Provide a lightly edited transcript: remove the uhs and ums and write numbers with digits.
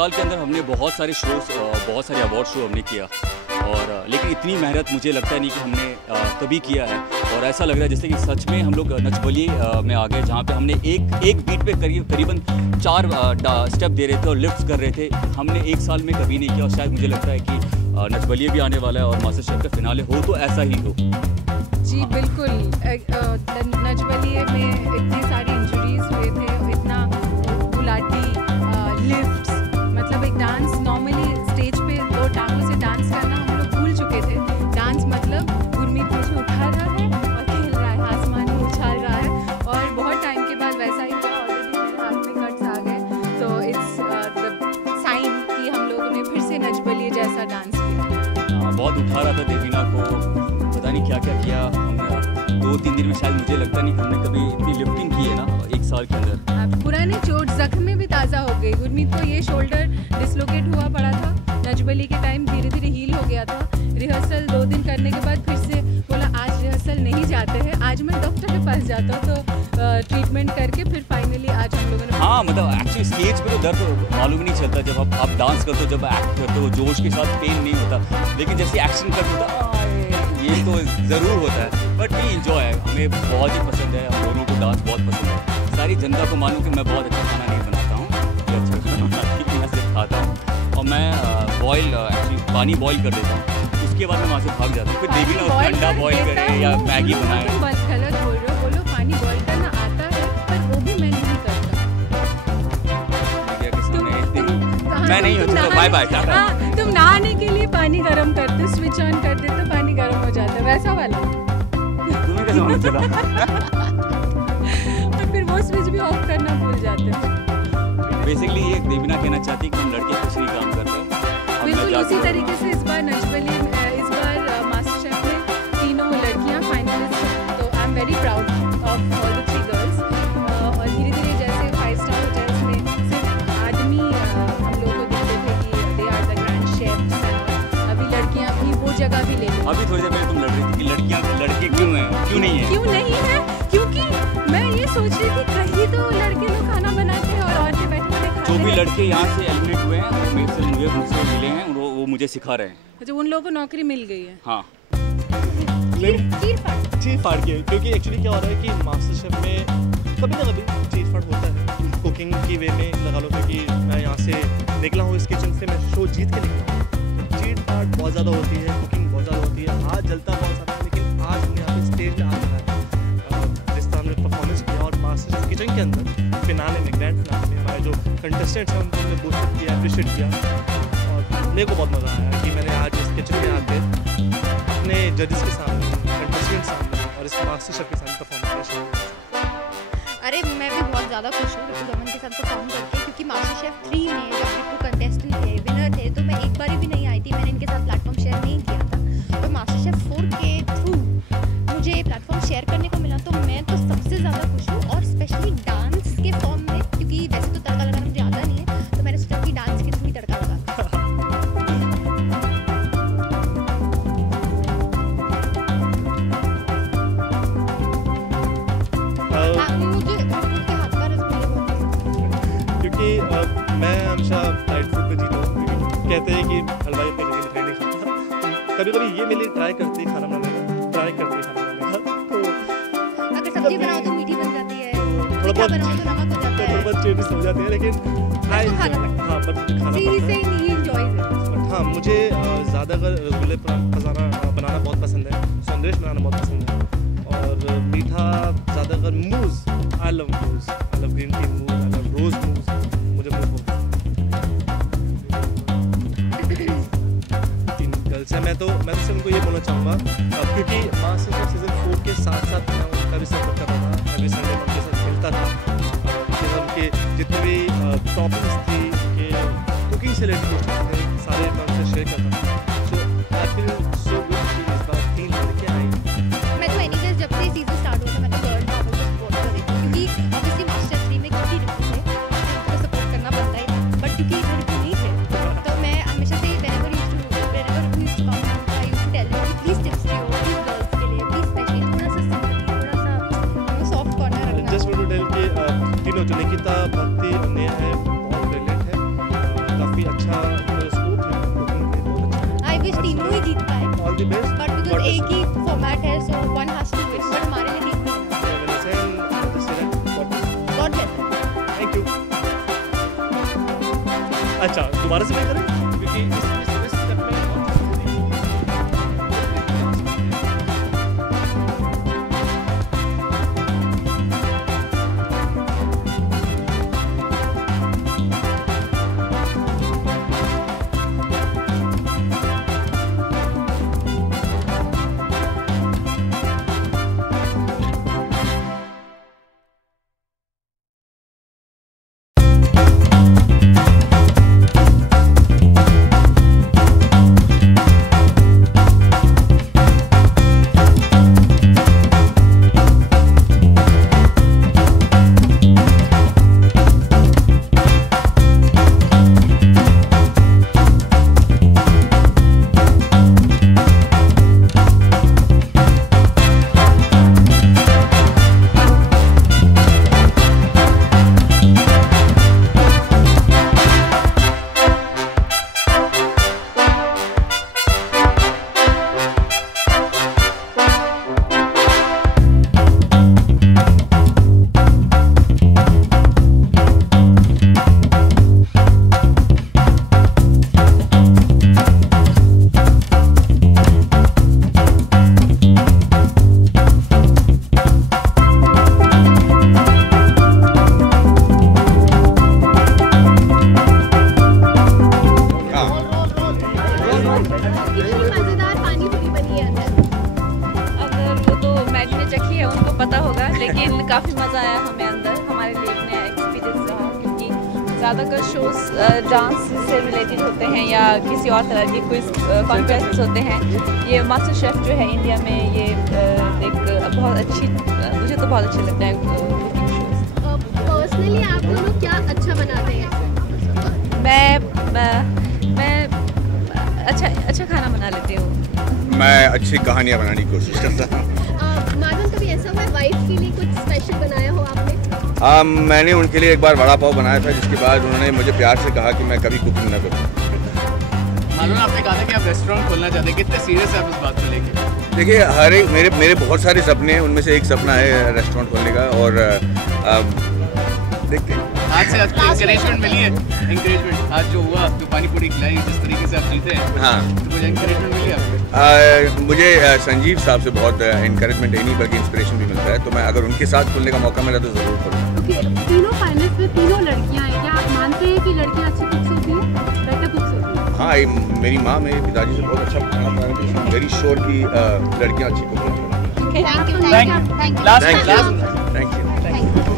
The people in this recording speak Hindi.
साल के अंदर हमने बहुत सारे शोज़, बहुत सारे अवार्ड शो हमने किया, और लेकिन इतनी मेहनत मुझे लगता नहीं कि हमने कभी किया है। और ऐसा लग रहा है जैसे कि सच में हम लोग नच बलिए में आ गए, जहाँ पे हमने एक बीट पे करीबन 4 स्टेप दे रहे थे और लिफ्ट कर रहे थे। हमने एक साल में कभी नहीं किया, और शायद मुझे लगता है कि नच बलिए भी आने वाला है और मास्टर शेफ का फिनाले हो तो ऐसा ही हो। जी बिल्कुल, नच बलिए में इतनी सारी इंजरीज हुए थे, इतना गुलाटी, लिफ्ट्स, मतलब एक डांस, नॉर्मली स्टेज पे 2 टांगों से डांस करना हम लोग भूल चुके थे। डांस मतलब गुरमीत मुझे उठा रहा है और खेल रहा है, आसमान में उछाल रहा है, और बहुत टाइम के बाद वैसा ही हुआ। ऑलरेडी मेरे हाथ में कट्स आ गए, तो इट्स द साइन कि हम लोगों ने फिर से नच बलिए जैसा डांस किया। बहुत उठा रहा था देवीना को, पता नहीं क्या क्या किया हमने 2-3 दिन में। शायद मुझे लगता नहीं कि हमने कभी इतनी लिफ्टिंग की है ना एक साल के अंदर। पुराने चोट जख्म भी ताज़ा हो गई। गुरमीत को ये शोल्डर डिसलोकेट हुआ पड़ा था, नच बलिए के टाइम धीरे धीरे हील हो गया था। रिहर्सल 2 दिन करने के बाद फिर से बोला आज रिहर्सल नहीं जाते हैं, आज मैं डॉक्टर के पास जाता हूँ, तो ट्रीटमेंट करके फिर फाइनली आज हम लोगों ने। हाँ, मतलब एक्चुअली स्टेज पे तो दर्द मालूम नहीं चलता, जब आप डांस करते हो, जब एक्ट करते हो, जोश के साथ पेन नहीं होता, लेकिन जैसे एक्शन करते हो ये तो ज़रूर होता है। बट वी इंजॉय है, हमें बहुत ही पसंद है, हम दोनों को डांस बहुत पसंद है। सारी जनता को मालूम कि मैं बहुत अच्छा खाना नहीं बनाता हूँ, अच्छा खाना बनाती हूँ, मैं सिर्फ खाता हूँ, और मैं एक्चुअली पानी बॉईल कर देता हूँ, उसके बाद मैं वहाँ से भाग जाता हूँ। फिर देवी ना अंडा बॉईल करे या मैगी बनाए। तुम बात गलत बोल रहे हो, बोलो पानी बॉईल करना आता है, पर वो भी मैं नहीं करता। मैं नहीं होता, बाय बाय टाटा। तुम नहाने के लिए पानी गर्म करते, स्विच ऑन कर देते, पानी गर्म हो जाता है, वैसा वाला। तुम्हें कैसे मालूम चला? और फिर वो स्विच भी ऑफ करना भूल जाते हैं। बेसिकली ये देवीना कहना चाहती है कि हम लड़के कुछ नहीं काम करते। बिल्कुल उसी तरीके से इस बार नच बलिए, इस बार मास्टर शेफ में 3 लड़कियां फाइनलिस्ट हैं, तो I am very proud of all the 3 girls. और धीरे धीरे जैसे 5 स्टार होटल्स में सिर्फ आदमी हम लोग को दिखते थे कि they are the grand chefs, अभी लड़कियां भी वो जगह भी ले रही हैं। अभी थोड़ी देर पहले तुम लड़ रही थी कि लड़कियां लड़के क्यों हैं, क्यों नहीं है? क्यों नहीं है? क्योंकि मैं ये सोच रही थी कहीं तो लड़के लोग खाना बनाते हैं और औरतें बैठे बैठे खाते हैं। जो भी लड़के यहाँ से एलिमिनेट हुए हैं, वो मेरे से मुझसे मिले हैं, वो मुझे सिखा रहे हैं। अच्छा, उन लोगों को नौकरी मिल गई है। हाँ, चीर फाड़ के, क्योंकि एक्चुअली क्या हो रहा है कि मास्टर शेफ में कभी ना कभी चीर फाड़ होता है। कुकिंग की वे में लगा लो कि मैं यहाँ से निकला हूँ इस किचन से, मैं शो जीत के निकला हूँ, चीर फाड़ बहुत ज़्यादा होती है, कुकिंग बहुत ज़्यादा होती है, हाथ जलता बहुत ज़्यादा है। लेकिन आज हमने यहाँ पे स्टेज पे आ रहा है, जिस तरह हमने परफॉर्मेंस किया, और मास्टर शेफ किचन के अंदर फिनाले में, ग्रैंड फिनाले में हमारे जो कंटेस्टेंट्स हैं उनको हमने बूस्ट किया, अप्रिशिएट किया, और मेरे को बहुत मज़ा आया कि मैंने आज इस किचन में आके अपने जजेस के सामने, कंटेस्टेंट सामने और इस मास्टर शेफ के सामने परफॉर्म किया। अरे मैं भी बहुत ज़्यादा खुश हूँ रिपू दमन के साथ परफॉर्म करके, क्योंकि मास्टर शेफ 3 में जब रिपू कंटेस्टेंट थे, विनर थे, तो मैं एक बार भी नहीं आई थी, मैंने इनके साथ प्लेटफॉर्म शेयर नहीं किया था। और मास्टर शेफ 4 के थ्रू मुझे प्लेटफॉर्म शेयर करने को मिला, तो मैं तो सबसे ज़्यादा खुश हूँ। और स्पेशली डांस के फॉर्म में, क्योंकि वैसे तो तड़का लगाना मुझे आता नहीं है, तो मैंने सोचा कि डांस के थ्रू ही तड़का लगा। क्योंकि मैं हमेशा लाइट फूड पे जीता हूँ, कहते हैं कि हलवाई अपने लगे मिठाई नहीं खाता। कभी कभी ये मेरे लिए ट्राई करती है खाना बनाने का, तो अगर सब्जी बनाओ तो मीठी बन जाती है, थोड़ा बहुत बनाओ तो नमक हो जाता है, थोड़ा बहुत चेंजेस हो जाते हैं, लेकिन हाँ बट खाना हाँ, मुझे ज़्यादातर रसगुल्ले बनाना बहुत पसंद है, संदेश बनाना बहुत पसंद है, और मीठा ज़्यादातर mousse, I love mousse, I love green tea mousse, I love rose mousse, मुझे मूज़ बहुत गर्ल्स है। मैं तो सिर्फ उनको ये बोलना चाहूँगा, क्योंकि मास्टर शेफ सीज़न 4 के साथ साथ मैं उनका भी सपोर्ट कर रहा था, एवरी संडे मैं उनके साथ खेलता था, उनके जितने भी टॉपिक्स थी कि कुकिंग से रिलेटेड क्वेश्चन थे, सारे मैं उनसे शेयर करता था। सो आई फील सो गुड कि इस बार 3 लड़कियाँ आई। मैं तो एनीवेज जब से सीजन स्टार्ट हुआ था, मैं तो गर्ल पावर को सपोर्ट कर रही थी, क्योंकि ऑब्वियसली मास्टर शेफ 3 में क्योंकि रिपू थे, तो सपोर्ट करना बनता ही था, बट क्योंकि रिपू नहीं थे, तो मैं हमेशा से whenever you used to come, I used to tell you कि प्लीज टिप्स दियो, प्लीज गर्ल्स के लिए, प्लीज स्पेशली थोड़ा सा सिंपल, थोड़ा सा सॉफ्ट कॉर्नर रखना। जस्ट वांट टू टेल कि तीनों जो निकिता, भक्ति और नेहा है बहुत ब्रिलियंट है, काफ़ी द बेस्ट बट बिकॉज एक ही फॉर्मेट है so one has to win but हमारे लिए ठीक नहीं गॉड ब्लेस थैंक यू। अच्छा दोबारा से नहीं करें क्योंकि इस स्टेप में लेकिन काफ़ी मज़ा आया हमें अंदर, हमारे लिए नया एक्सपीरियंस रहा क्योंकि ज़्यादातर शोज़ डांस से रिलेटेड होते हैं या किसी और तरह के क्विज कॉन्टेस्ट होते हैं। ये मास्टर शेफ़ जो है इंडिया में ये एक बहुत अच्छी, मुझे तो बहुत अच्छे लगता है कुकिंग शोज़। पर्सनली आप दोनों क्या अच्छा बनाते हैं? मैं अच्छा खाना बना लेती हूँ। मैं अच्छी कहानियाँ बनाने की कोशिश करता हूँ। माधवन, कभी ऐसा हुआ वाइफ के लिए कुछ स्पेशल बनाया हो आपने? मैंने उनके लिए एक बार वड़ा पाव बनाया था, जिसके बाद उन्होंने मुझे प्यार से कहा कि मैं कभी कुकिंग न करूँ। मालूम आपने कहा था कि आप रेस्टोरेंट खोलना चाहते हैं, कितने सीरियस है आप इस बात को लेके? देखिए, हर एक मेरे बहुत सारे सपने हैं, उनमें से एक सपना है रेस्टोरेंट खोलने का। और देखते हैं आज से आपको इंकरेजमेंट मिली है? इंकरेजमेंट आज जो हुआ, तो पानी पूरी खिलाई जिस तरीके से आप जीते हैं, हाँ, तो मुझे इंकरेजमेंट मिली आपको? मुझे संजीव साहब से बहुत इंकरेजमेंट ही नहीं बल्कि इंस्पिरेशन भी मिलता है, तो मैं अगर उनके साथ खुलने का मौका मिला तो ज़रूर करूँगा। तीनों फाइनलिस्ट में तीनों लड़कियां हैं, क्या आप मानते हैं कि लड़कियां अच्छी कुक्स होती हैं, बेटर कुक्स होती हैं? हाँ, मेरी माँ मेरे पिताजी से बहुत अच्छा खाना बना रही थी, वेरी श्योर कि लड़कियाँ अच्छी कुक होती हैं। Thank you. Last thank you.